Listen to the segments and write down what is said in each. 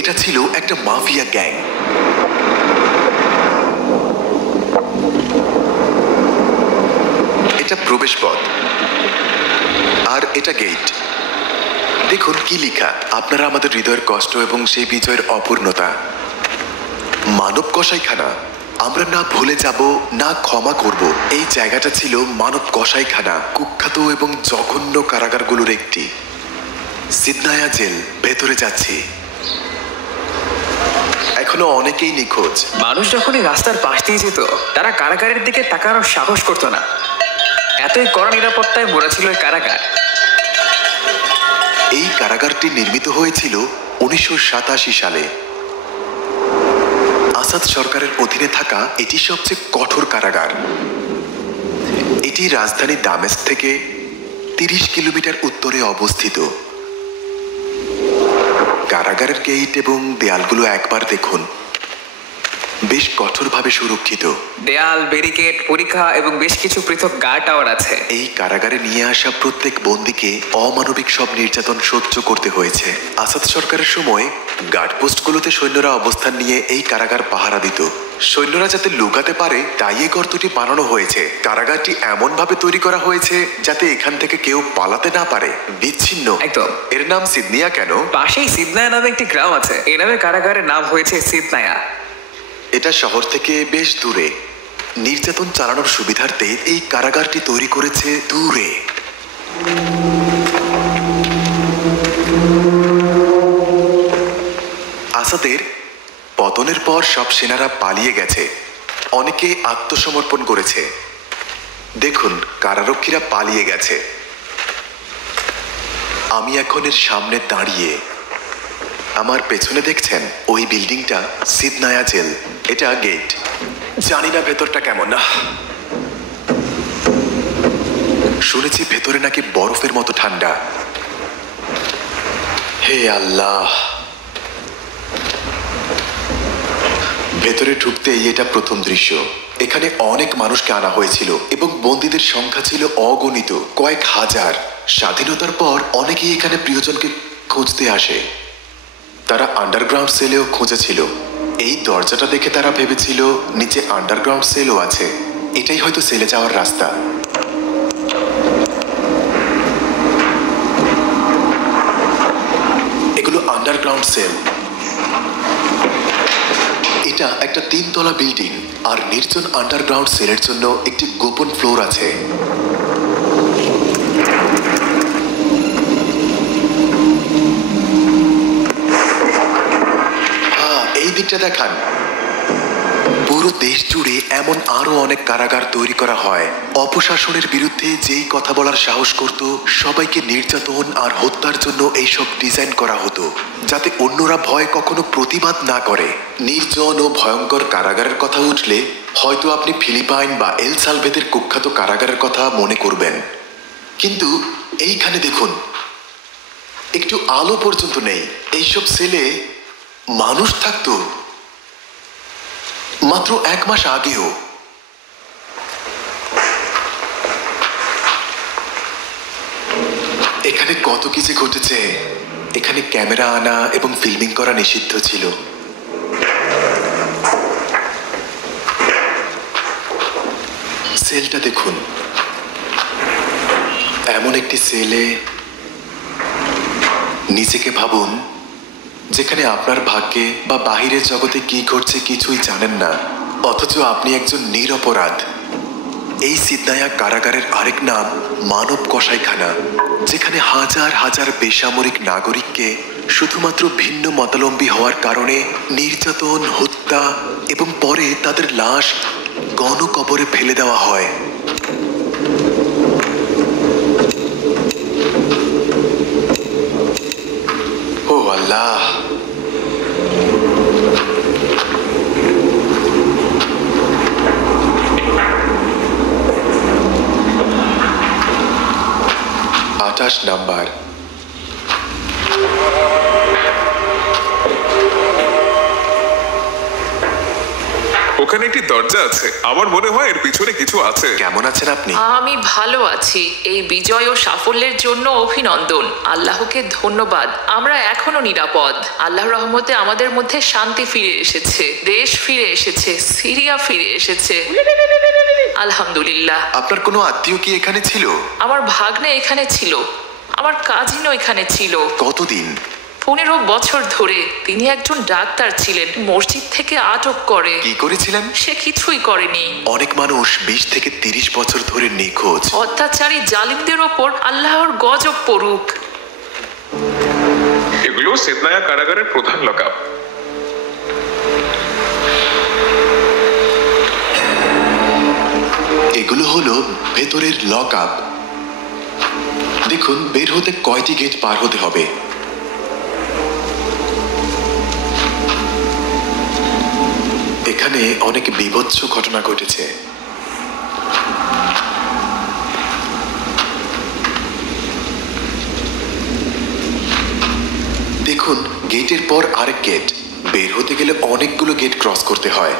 এটা ছিল একটা মাফিয়া গ্যাং। এটা প্রবেশপথ আর এটা গেট। দেখুন কি লেখা, আপনারা আমাদের হৃদয়ের কষ্ট এবং সেই বিজয়ের অপূর্ণতা। মানব কসাইখানা, আমরা না ভুলে যাব না ক্ষমা করব। এই জায়গাটা ছিল মানব কসাইখানা, কুখ্যাত এবং জঘন্য কারাগারগুলোর একটি। সিদনায়া জেল, ভেতরে যাচ্ছি। এখনো অনেকেই নিখোঁজ। মানুষ যখনই রাস্তার পাশ দিয়ে যেত, তারা কারাগারের দিকে তাকানোর সাহস করতো না। এতই কড়া নিরাপত্তায় মোড়া ছিল এই কারাগার। এই কারাগারটি নির্মিত হয়েছিল 1987 সালে। আসাদ সরকারের অধীনে থাকা এটি সবচেয়ে কঠোর কারাগার। এটি রাজধানী দামেস্ক থেকে 30 কিলোমিটার উত্তরে অবস্থিত। কারাগারের গেট এবং দেয়ালগুলো একবার দেখুন, বেশ কঠোরভাবে সুরক্ষিত। দেয়াল, ব্যারিকেড, পরীক্ষা এবং বেশ কিছু পৃথক গার্ড টাওয়ার আছে। এই কারাগারে নিয়ে আসা প্রত্যেক বন্দীকে অমানবিক সব নির্যাতন সহ্য করতে হয়েছে। আসাদ সরকারের সময় গার্ডপোস্টগুলোতে সৈন্যরা অবস্থান নিয়ে এই কারাগার পাহারা দিত। সৈন্যরা যাতে লুকাতে পারে তাই এই গর্তটি বানানো হয়েছে। কারাগারটি এমন ভাবে তৈরি করা হয়েছে যাতে এখান থেকে কেউ পালাতে না পারে। বিচ্ছিন্ন একদম। এর নাম সিদনিয়া কেন? পাশেই সিদনায়া নামে একটি গ্রাম আছে। এই নামে কারাগারের নাম হয়েছে সিদনায়া। এটা শহর থেকে বেশ দূরে। নির্যাতন চালানোর সুবিধার্থে এই কারাগারটি তৈরি করেছে দূরে। আসাদের পতনের পর সব সেনারা পালিয়ে গেছে, অনেকে আত্মসমর্পণ করেছে। দেখুন, কারারক্ষীরা পালিয়ে গেছে। আমি এখন এর সামনে দাঁড়িয়ে। আমার পেছনে দেখছেন ওই বিল্ডিংটা সিদনায়া জেল। এটা গেট। জানি না ভেতরটা কেমন। না, শুনেছি ভেতরে নাকি বরফের মতো ঠান্ডা। হে আল্লাহ, ভেতরে ঢুকতেই এটা প্রথম দৃশ্য। এখানে অনেক মানুষকে আনা হয়েছিল এবং বন্দীদের সংখ্যা ছিল অগণিত, কয়েক হাজার। স্বাধীনতার পর অনেকেই এখানে প্রিয়জনকে খুঁজতে আসে। তারা আন্ডারগ্রাউন্ড সেলেও খুঁজেছিল। এই দরজাটা দেখে তারা ভেবেছিল নিচে আন্ডারগ্রাউন্ড সেলও আছে। এটাই হয়তো সেলে যাওয়ার রাস্তা। এগুলো আন্ডারগ্রাউন্ড সেল। এটা একটা 3 তলা বিল্ডিং আর নির্জন আন্ডারগ্রাউন্ড সেলের জন্য একটি গোপন ফ্লোর আছে। এই দিকটা দেখান। পুরো দেশ জুড়ে এমন আরো অনেক কারাগার তৈরি করা হয়। অপশাসনের বিরুদ্ধে যেই কথা বলার সাহস করত, সবাইকে নির্যাতন আর হত্যার জন্য এইসব ডিজাইন করা হতো, যাতে অন্যরা ভয় কখনো প্রতিবাদ না করে। নির্জন ও ভয়ঙ্কর কারাগারের কথা উঠলে হয়তো আপনি ফিলিপাইন বা এল সালভেদের কুখ্যাত কারাগারের কথা মনে করবেন। কিন্তু এইখানে দেখুন, একটু আলো পর্যন্ত নেই। এইসব সেলে মানুষ থাকতো মাত্র 1 মাস আগেও। এখানে কত কিছু ঘটেছে। এখানে ক্যামেরা আনা এবং ফিল্মিং করা নিষিদ্ধ ছিল। সেলটা দেখুন, এমন একটি সেলে নিজেকে ভাবুন যেখানে আপনার ভাগ্যে বা বাহিরের জগতে কি ঘটছে কিছুই জানেন না, অথচ আপনি একজন নিরপরাধ। এই সিদনায়া কারাগারের আরেক নাম মানব কসাইখানা, যেখানে হাজার হাজার বেসামরিক নাগরিককে শুধুমাত্র ভিন্ন মতাবলম্বী হওয়ার কারণে নির্যাতন, হত্যা এবং পরে তাদের লাশ গণকবরে ফেলে দেওয়া হয়। ও আল্লাহ, নাম্বার। ওখানে ওখানে একটি দরজা আছে, আমার মনে হয় এর পিছনে কিছু আছে। কেমন আছেন আপনি? আমি ভালো আছি। এই বিজয় ও সাফল্যের জন্য অভিনন্দন। আল্লাহকে ধন্যবাদ, আমরা এখনো নিরাপদ। আল্লাহর রহমতে আমাদের মধ্যে শান্তি ফিরে এসেছে, দেশ ফিরে এসেছে, সিরিয়া ফিরে এসেছে, আলহামদুলিল্লাহ। আপনার কোনো আত্মীয় কি এখানে ছিল? আমার ভাগ্নে এখানে ছিল, আমার কাজিনও এখানে ছিল। কতদিন? 15 বছর ধরে। তিনি একজন ডাক্তার ছিলেন, মসজিদ থেকে আটক করে। কি করেছিলেন? সে কিছুই করেনি। অনেক মানুষ 20 থেকে 30 বছর ধরে নিখোঁজ। অত্যাচারী জালিমদের ওপর আল্লাহর গজব পড়ুক। এগুলো সিদনায়া কারাগারের প্রধান লকআপ। এগুলো হলো ভেতরের লক আপ। দেখুন বের হতে কয়টি গেট পার হতে হবে। এখানে অনেক বীভৎস ঘটনা ঘটেছে। দেখুন গেটের পর আরেক গেট। বের হতে গেলে অনেকগুলো গেট ক্রস করতে হয়।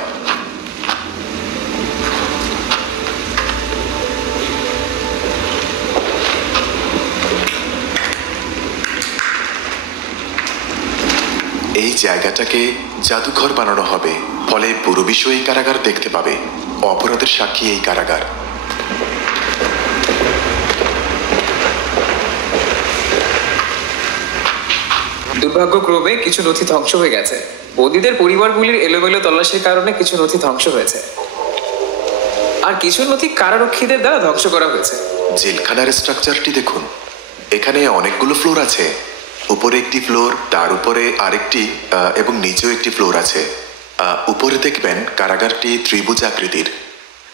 এই জায়গাটাকে জাদুঘর বানানো হবে, ফলে পুরো বিশ্ব এই কারাগার দেখতে পাবে। অপরাধের সাক্ষী এই কারাগার। দুর্ভাগ্যক্রমে কিছু নথি ধ্বংস হয়ে গেছে। বন্দীদের পরিবারগুলির এলোমেলো তল্লাশির কারণে কিছু নথি ধ্বংস হয়েছে, আর কিছু নথি কারারক্ষীদের দ্বারা ধ্বংস করা হয়েছে। জেলখানার স্ট্রাকচারটি দেখুন। এখানে অনেকগুলো ফ্লোর আছে। উপরে একটি ফ্লোর, তার উপরে আরেকটি, এবং নিচেও একটি ফ্লোর আছে। উপরে দেখবেন কারাগারটি ত্রিভুজ আকৃতির,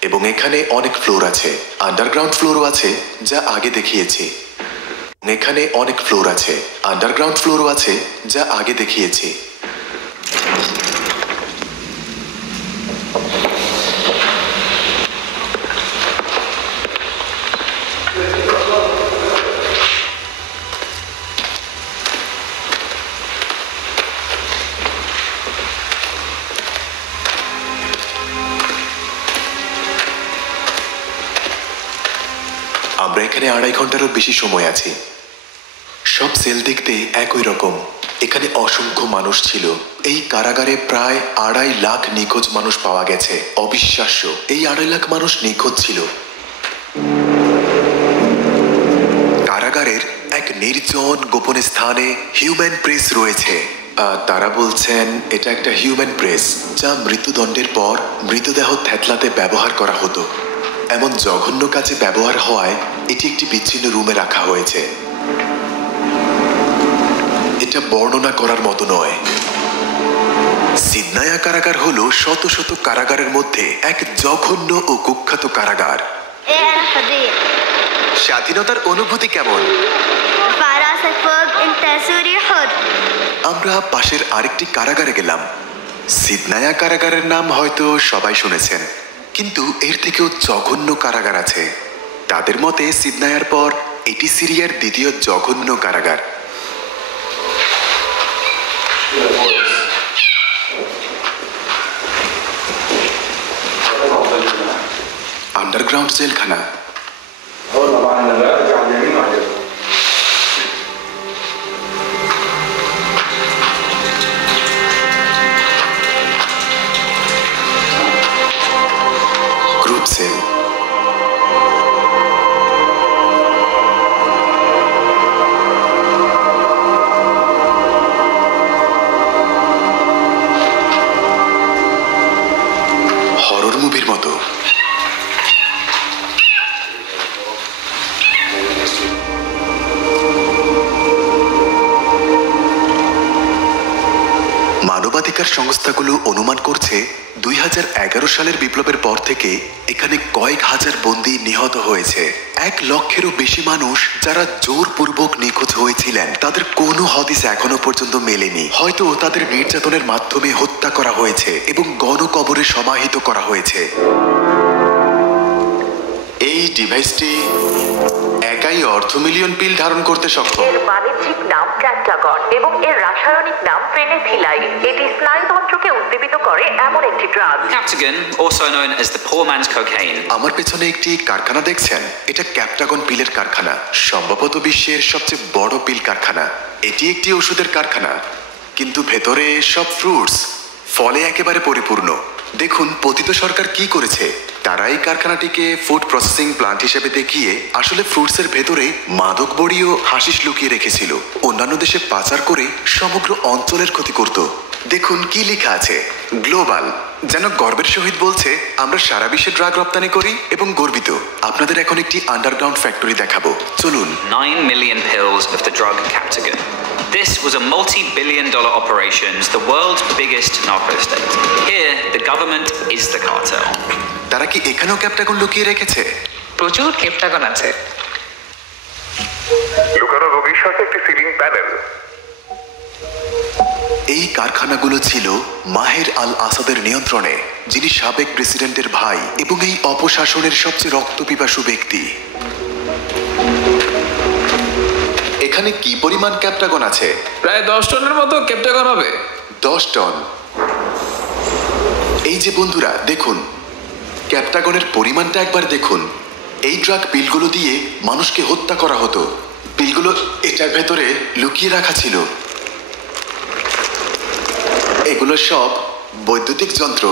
এবং এখানে অনেক ফ্লোর আছে। আন্ডারগ্রাউন্ড ফ্লোরও আছে, যা আগে দেখিয়েছি। এখানে অনেক ফ্লোর আছে। আন্ডারগ্রাউন্ড ফ্লোরও আছে, যা আগে দেখিয়েছি। আমরা এখানে 2.5 ঘন্টারও বেশি সময় আছি। সব সেল দেখতে একই রকম। এখানে অসংখ্য মানুষ ছিল। এই কারাগারে প্রায় 2.5 লাখ নিখোঁজ মানুষ পাওয়া গেছে। অবিশ্বাস্য, এই 2.5 লাখ মানুষ নিখোঁজ ছিল। কারাগারের এক নির্জন গোপন স্থানে হিউম্যান প্রেস রয়েছে। তারা বলছেন এটা একটা হিউম্যান প্রেস, যা মৃত্যুদণ্ডের পর মৃতদেহ থেতলাতে ব্যবহার করা হতো। এমন জঘন্য কাজে ব্যবহার হওয়ায় এটি একটি বিচ্ছিন্ন রুমে রাখা হয়েছে। এটা বর্ণনা করার মতো নয়। সিদনায়া কারাগার হলো শত শত কারাগারের মধ্যে এক জঘন্য ও কুখ্যাত কারাগার। স্বাধীনতার অনুভূতি কেমন? আমরা পাশের আরেকটি কারাগারে গেলাম। সিদনায়া কারাগারের নাম হয়তো সবাই শুনেছেন, কিন্তু এর থেকেও জঘন্য কারাগার আছে। তাদের মতে সিদনায়ার পর এটি সিরিয়ার দ্বিতীয় জঘন্য কারাগার। আন্ডারগ্রাউন্ড জেলখানা। Group sell. হরর মুভির মতো। মানবাধিকার সংস্থাগুলো অনুমান করছে 2011 সালের বিপ্লবের পর থেকে এখানে কয়েক হাজার বন্দী নিহত হয়েছে। 1 লক্ষেরও বেশি মানুষ যারা জোরপূর্বক নিখোঁজ হয়েছিলেন, তাদের কোনো হদিস এখনো পর্যন্ত মেলেনি। হয়তো তাদের নির্যাতনের মাধ্যমে হত্যা করা হয়েছে এবং গণকবরে সমাহিত করা হয়েছে। এই ডিভাইসটি একাই একাই অর্ধ মিলিয়ন পিল ধারণ করতে সক্ষম। এর বাণিজ্যিক নাম ক্যাপটাগন এবং এর রাসায়নিক নাম ফেনেথিলাইন। এটি স্নায়ুতন্ত্রকে উদ্দীপিত করে এমন একটি drug. Captagon, also known as the poor man's cocaine. আমার পেছনে একটি কারখানা দেখছেন, এটা ক্যাপটাগন পিলের কারখানা, সম্ভবত বিশ্বের সবচেয়ে বড় পিল কারখানা। এটি একটি ওষুধের কারখানা, কিন্তু ভেতরে সব ফ্রুটস, ফলে একেবারে পরিপূর্ণ। দেখুন পতিত সরকার কি করেছে, তারা এই কারখানাটিকে ফুড প্রসেসিং প্লান্ট হিসেবে দেখিয়ে আসলে ফ্রুটসের ভেতরে মাদক বড়ি ও হাসিস লুকিয়ে রেখেছিল, অন্যান্য দেশে পাচার করে সমগ্র অঞ্চলের ক্ষতি করত। দেখুন কি লেখা আছে, গ্লোবাল, যেন গর্বের সহিত বলছে আমরা সারা বিশ্বে ড্রাগ রপ্তানি করি এবং গর্বিত। আপনাদের এখন একটি আন্ডারগ্রাউন্ড ফ্যাক্টরি দেখাবো, চলুন। 9 million pills of the drug Captagon. This was a multi-billion-dollar operation, the world's biggest narco state. Here, the government is the cartel. তারা কি এখানেও ক্যাপটাগন লুকিয়ে রেখেছে? প্রচুর ক্যাপটাগন আছে। লুকানো রোগীর সাথে একটি সিলিং প্যানেল। এই কারখানাগুলো ছিল মাহের আল আসাদের নিয়ন্ত্রণে, যিনি সাবেক প্রেসিডেন্টের ভাই এবং এই অপশাসনের সবচেয়ে রক্তপিপাসু ব্যক্তি। এখানে কি পরিমাণ ক্যাপটাগন আছে? প্রায় 10 টনের মতো ক্যাপটাগন হবে। 10 টন। এই যে বন্ধুরা দেখুন, ক্যাপটাগনের পরিমাণটা একবার দেখুন। এই ড্রাগ পিলগুলো দিয়ে মানুষকে হত্যা করা হতো। পিলগুলো এটার ভেতরে লুকিয়ে রাখা ছিল। এগুলো সব বৈদ্যুতিক যন্ত্র।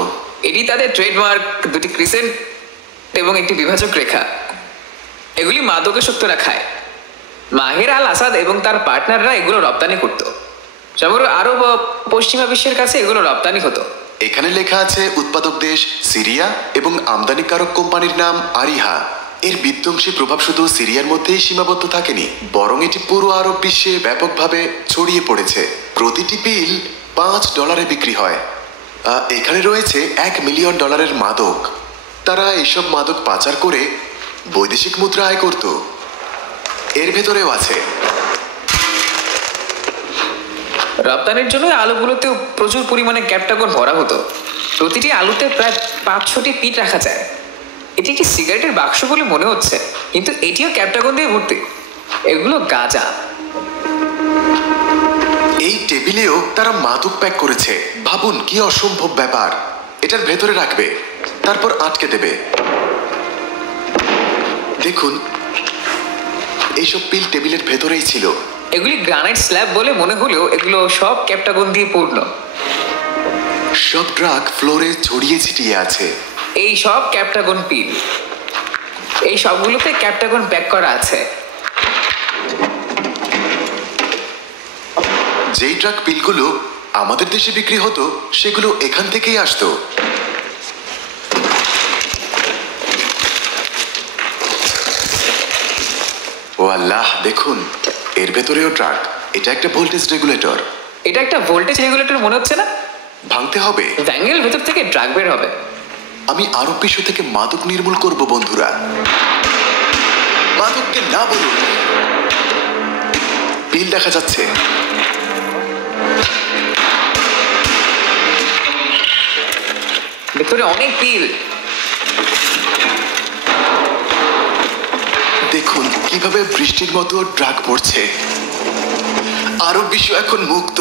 এটি তাদের ট্রেডমার্ক, দুটি ক্রিসেন্ট এবং একটি বিভাজক রেখা। এগুলি মাদকাসক্তরা খায়। মাহের আল আসাদ এবং তার পার্টনাররা এগুলো রপ্তানি করত। সমগ্র আরব ও পশ্চিমা বিশ্বের কাছে এগুলো রপ্তানি হতো। এখানে লেখা আছে উৎপাদক দেশ সিরিয়া এবং আমদানিকারক কোম্পানির নাম আরিহা। এর বিধ্বংসী প্রভাব শুধু সিরিয়ার মধ্যেই সীমাবদ্ধ থাকেনি, বরং এটি পুরো আরব বিশ্বে ব্যাপকভাবে ছড়িয়ে পড়েছে। প্রতিটি পিল $5 বিক্রি হয়। এখানে রয়েছে $1 মিলিয়ন মাদক। তারা এসব মাদক পাচার করে বৈদেশিক মুদ্রা আয় করত। এর ভেতরেও আছে। রপ্তানির জন্য আলুগুলোতেও প্রচুর পরিমাণে ক্যাপটাগন ভরা হতো। প্রতিটি আলুতে প্রায় 500টি পিট রাখা যায়। এটি একটি সিগারেটের বাক্স বলে মনে হচ্ছে, কিন্তু এটিও ক্যাপটাগন দিয়ে ভর্তি। এগুলো গাঁজা। এই টেবিলেও তারা মাদক প্যাক করেছে। ভাবুন কি অসম্ভব ব্যাপার। এটার ভেতরে রাখবে, তারপর আটকে দেবে। দেখুন এইসব পিল টেবিলের ভেতরেই ছিল। এগুলি গ্রানাইট স্ল্যাব বলে মনে হলেও এগুলো সব ক্যাপটাগন দিয়ে পূর্ণ। সব ড্রাগ ফ্লোরে ছড়িয়ে ছিটিয়ে আছে। এই সব ক্যাপটাগন পিল। এই সবগুলোতে ক্যাপটাগন প্যাক করা আছে। যেই ড্রাগ পিলগুলো আমাদের দেশে বিক্রি হতো সেগুলো এখান থেকেই আসতো। ও আল্লাহ, দেখুন এর ভেতরেও ড্রাগ। এটা একটা ভোল্টেজ রেগুলেটর। এটা একটা ভোল্টেজ রেগুলেটর মনে হচ্ছে না? ভাঙতে হবে। ব্যাঙ্গেল ভেতর থেকে ড্রাগ বের হবে। আমি আরব বিশ্ব থেকে মাদক নির্মূল করব বন্ধুরা। মাদককে না বলুন। পিল দেখা যাচ্ছে। ভেতরে অনেক পিল। দেখুন কিভাবে বৃষ্টির মতো ড্রাগ পড়ছে। আরব বিশ্ব এখন মুক্ত।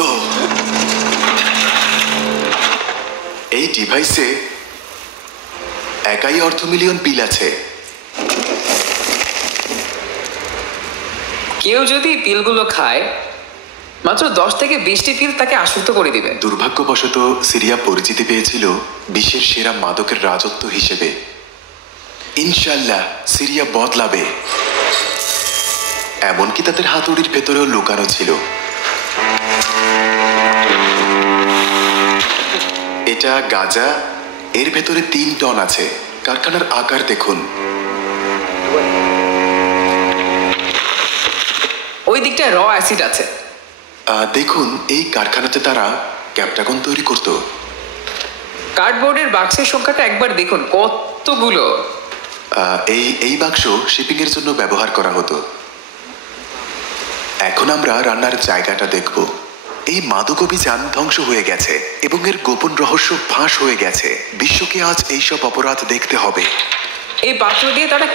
এই ডিভাইসে একাই $1 মিলিয়ন পিল আছে। কেউ যদি পিলগুলো খায়, মাত্র 10 থেকে 20টি পিল তাকে আসক্ত করে দিবে। দুর্ভাগ্যবশত সিরিয়া পরিচিতি পেয়েছিল বিশ্বের সেরা মাদকের রাজত্ব হিসেবে। ইনশাল্লাহ সিরিয়া বদলাবে। এমনকি তাদের হাতুড়ির ভেতরেও লুকানো ছিল। এটা গাঁজা। এর ভেতরে 3 টন আছে। কারখানার আকার দেখুন। ওই দিকটায় র অ্যাসিড আছে। দেখুন এই কারখানাতে তারা ক্যাপটাগন তৈরি করত। কার্ডবোর্ডের বাক্সের সংখ্যাটা একবার দেখুন, কতগুলো। এই বাক্স শিপিং এর জন্য ব্যবহার করা হতো। এখন আমরা রান্নার জায়গাটা দেখব। এই মাদক অভিযান ধ্বংস হয়ে গেছে এবং এর গোপন রহস্য ফাঁস হয়ে গেছে। বিশ্বকে আজ এইসব অপরাধ দেখতে হবে। এই পাত্র দিয়ে তারা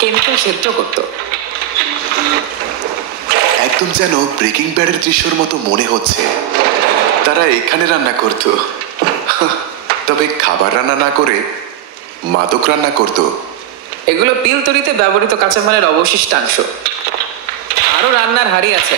কেমিক্যাল সেদ্ধ করত। একদম যেন ব্রেকিং ব্যাডের দৃশ্যের মতো মনে হচ্ছে। তারা এখানে রান্না করত, তবে খাবার রান্না না করে মাদক রান্না করত। এগুলো পিল তৈরিতে ব্যবহৃত কাঁচামালের অবশিষ্টাংশ। আরো রান্নার হাড়ি আছে,